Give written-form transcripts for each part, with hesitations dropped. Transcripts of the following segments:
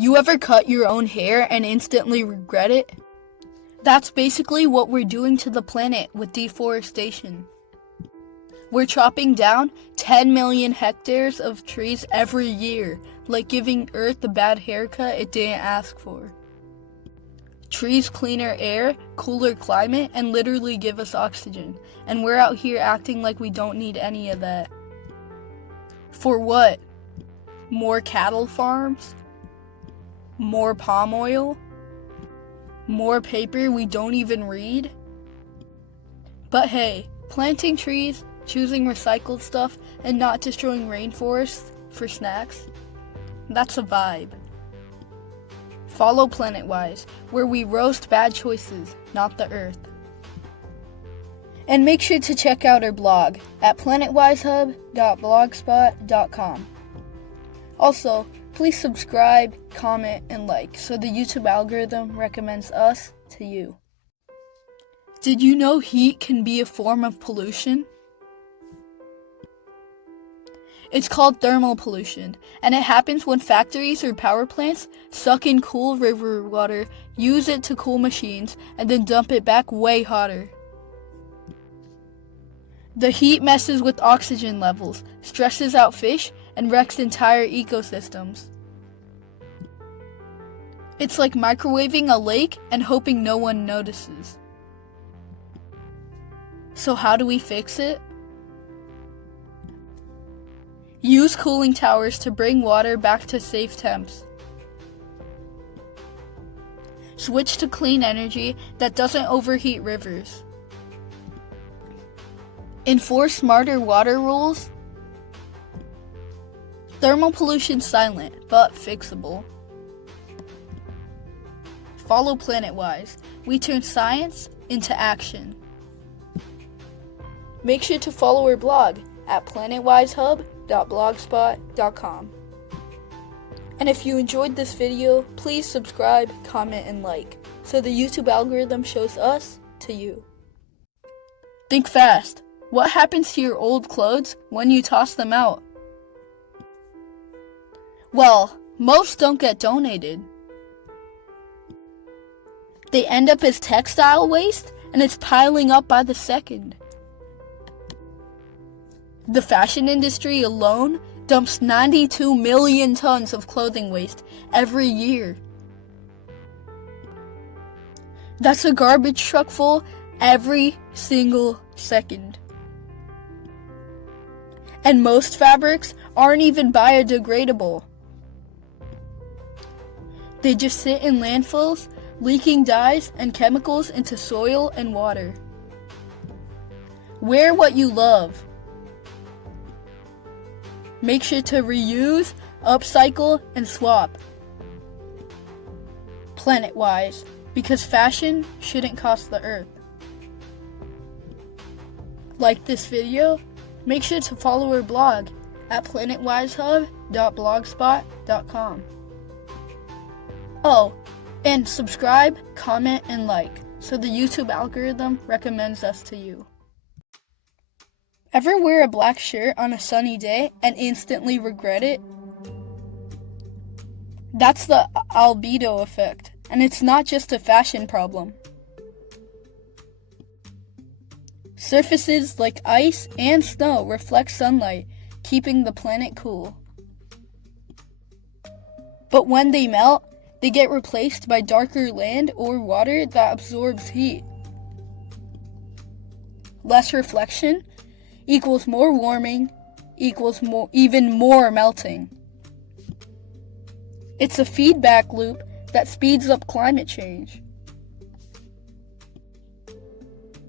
You ever cut your own hair and instantly regret it? That's basically what we're doing to the planet with deforestation. We're chopping down 10 million hectares of trees every year, like giving Earth the bad haircut it didn't ask for. Trees cleaner air, cooler climate, and literally give us oxygen, and we're out here acting like we don't need any of that. For what? More cattle farms? More palm oil? More paper we don't even read? But hey, planting trees, choosing recycled stuff, and not destroying rainforests for snacks, that's a vibe. Follow PlanetWise, where we roast bad choices, not the Earth. And make sure to check out our blog at planetwisehub.blogspot.com. Also, please subscribe, comment, and like so the YouTube algorithm recommends us to you. Did you know heat can be a form of pollution? It's called thermal pollution, and it happens when factories or power plants suck in cool river water, use it to cool machines, and then dump it back way hotter. The heat messes with oxygen levels, stresses out fish, and wrecks entire ecosystems. It's like microwaving a lake and hoping no one notices. So how do we fix it? Use cooling towers to bring water back to safe temps. Switch to clean energy that doesn't overheat rivers. Enforce smarter water rules. Thermal pollution silent, but fixable. Follow PlanetWise. We turn science into action. Make sure to follow our blog at PlanetWiseHub.blogspot.com. And if you enjoyed this video, please subscribe, comment, and like, so the YouTube algorithm shows us to you. Think fast. What happens to your old clothes when you toss them out? Well, most don't get donated. They end up as textile waste, and it's piling up by the second. The fashion industry alone dumps 92 million tons of clothing waste every year. That's a garbage truck full every single second. And most fabrics aren't even biodegradable. They just sit in landfills, leaking dyes and chemicals into soil and water. Wear what you love. Make sure to reuse, upcycle, and swap. PlanetWise, because fashion shouldn't cost the Earth. Like this video? Make sure to follow our blog at PlanetWiseHub.blogspot.com. Oh, and subscribe, comment, and like, so the YouTube algorithm recommends us to you. Ever wear a black shirt on a sunny day and instantly regret it? That's the albedo effect, and it's not just a fashion problem. Surfaces like ice and snow reflect sunlight, keeping the planet cool. But when they melt, they get replaced by darker land or water that absorbs heat. Less reflection equals more warming equals even more melting. It's a feedback loop that speeds up climate change.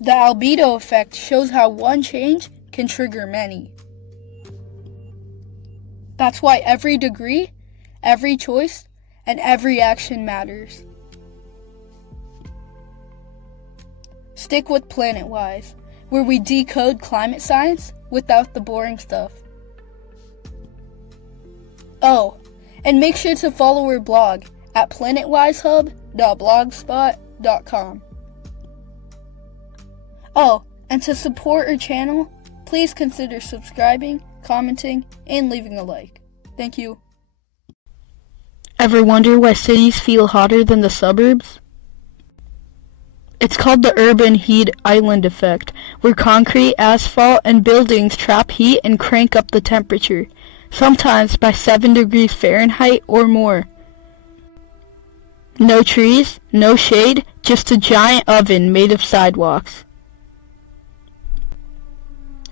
The albedo effect shows how one change can trigger many. That's why every degree, every choice, and every action matters. Stick with PlanetWise, where we decode climate science without the boring stuff. Oh, and make sure to follow our blog at PlanetWiseHub.blogspot.com. Oh, and to support our channel, please consider subscribing, commenting, and leaving a like. Thank you. Ever wonder why cities feel hotter than the suburbs? It's called the urban heat island effect, where concrete, asphalt, and buildings trap heat and crank up the temperature, sometimes by 7 degrees Fahrenheit or more. No trees, no shade, just a giant oven made of sidewalks.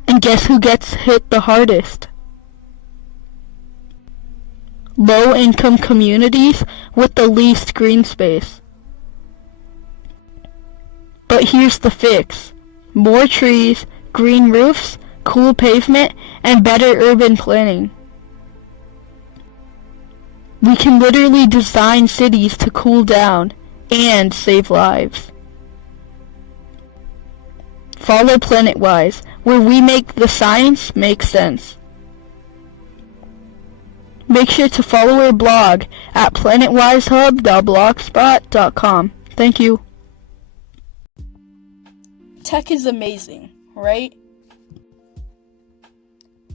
And guess who gets hit the hardest? Low-income communities with the least green space. But here's the fix. More trees, green roofs, cool pavement, and better urban planning. We can literally design cities to cool down and save lives. Follow PlanetWise, where we make the science make sense. Make sure to follow our blog at planetwisehub.blogspot.com. Thank you. Tech is amazing, right?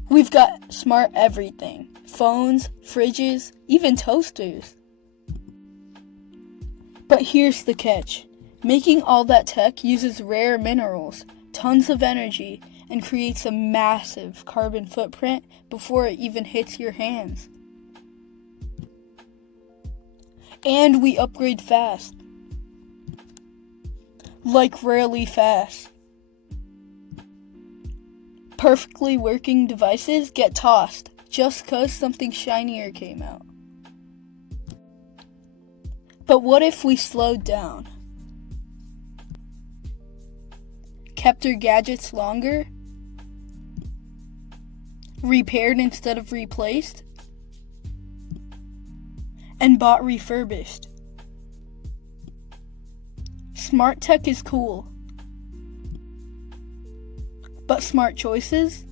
We've got smart everything. Phones, fridges, even toasters. But here's the catch. Making all that tech uses rare minerals, tons of energy, and creates a massive carbon footprint before it even hits your hands. And we upgrade fast. Like rarely fast. Perfectly working devices get tossed just 'cause something shinier came out. But what if we slowed down? Kept our gadgets longer? Repaired instead of replaced? And bought refurbished? Smart tech is cool. But smart choices?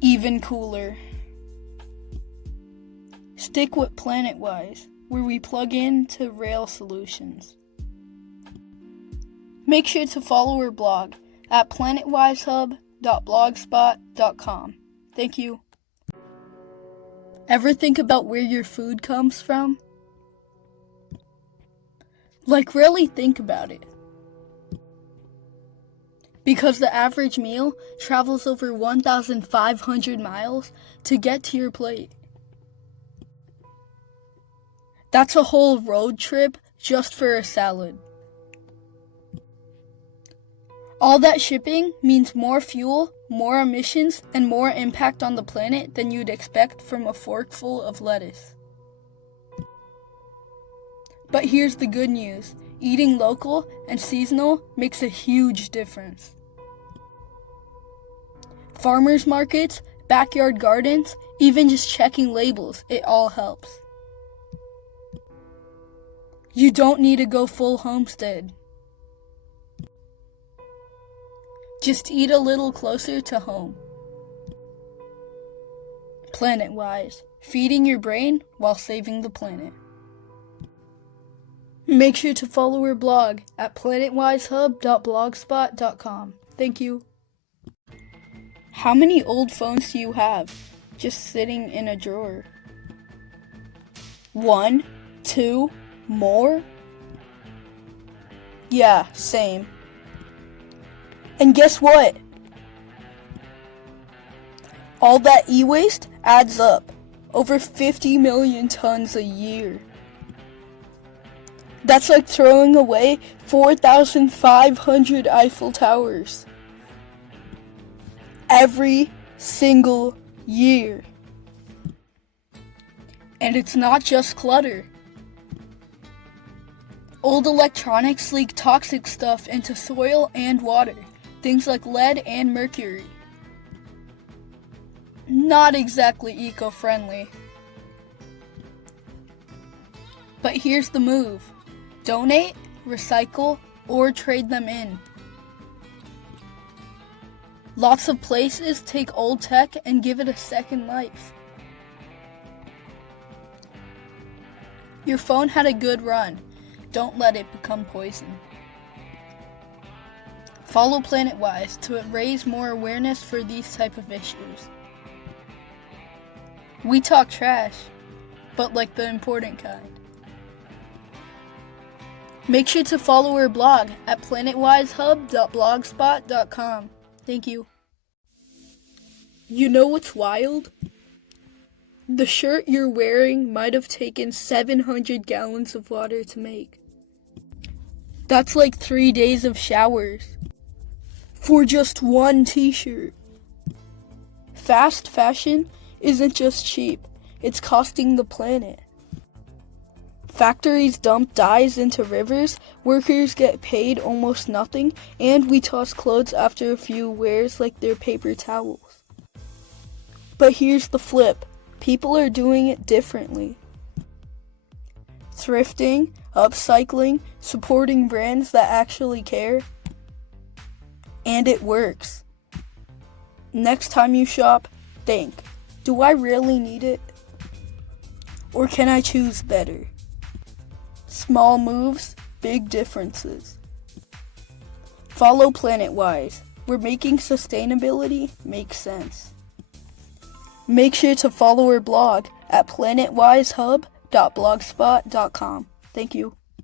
Even cooler. Stick with PlanetWise, where we plug into rail solutions. Make sure to follow our blog at planetwisehub.blogspot.com. Thank you. Ever think about where your food comes from? Like, really think about it. Because the average meal travels over 1,500 miles to get to your plate. That's a whole road trip just for a salad. All that shipping means more fuel, more emissions, and more impact on the planet than you'd expect from a forkful of lettuce. But here's the good news. Eating local and seasonal makes a huge difference. Farmers markets, backyard gardens, even just checking labels, it all helps. You don't need to go full homestead. Just eat a little closer to home. PlanetWise, feeding your brain while saving the planet. Make sure to follow our blog at planetwisehub.blogspot.com. Thank you. How many old phones do you have just sitting in a drawer? 1, 2, more? Yeah, same. And guess what? All that e-waste adds up. Over 50 million tons a year. That's like throwing away 4,500 Eiffel Towers. Every single year. And it's not just clutter. Old electronics leak toxic stuff into soil and water. Things like lead and mercury. Not exactly eco-friendly. But here's the move. Donate, recycle, or trade them in. Lots of places take old tech and give it a second life. Your phone had a good run. Don't let it become poison. Follow PlanetWise to raise more awareness for these type of issues. We talk trash. but like the important kind. Make sure to follow our blog at PlanetWiseHub.blogspot.com. Thank you. You know what's wild? The shirt you're wearing might have taken 700 gallons of water to make. That's like 3 days of showers for just one t-shirt. Fast fashion isn't just cheap, it's costing the planet. Factories dump dyes into rivers, workers get paid almost nothing, and we toss clothes after a few wears like they're paper towels. But here's the flip. People are doing it differently. Thrifting, upcycling, supporting brands that actually care. And it works. Next time you shop, think, do I really need it? Or can I choose better? Small moves, big differences. Follow PlanetWise. We're making sustainability make sense. Make sure to follow our blog at PlanetWiseHub.blogspot.com. Thank you.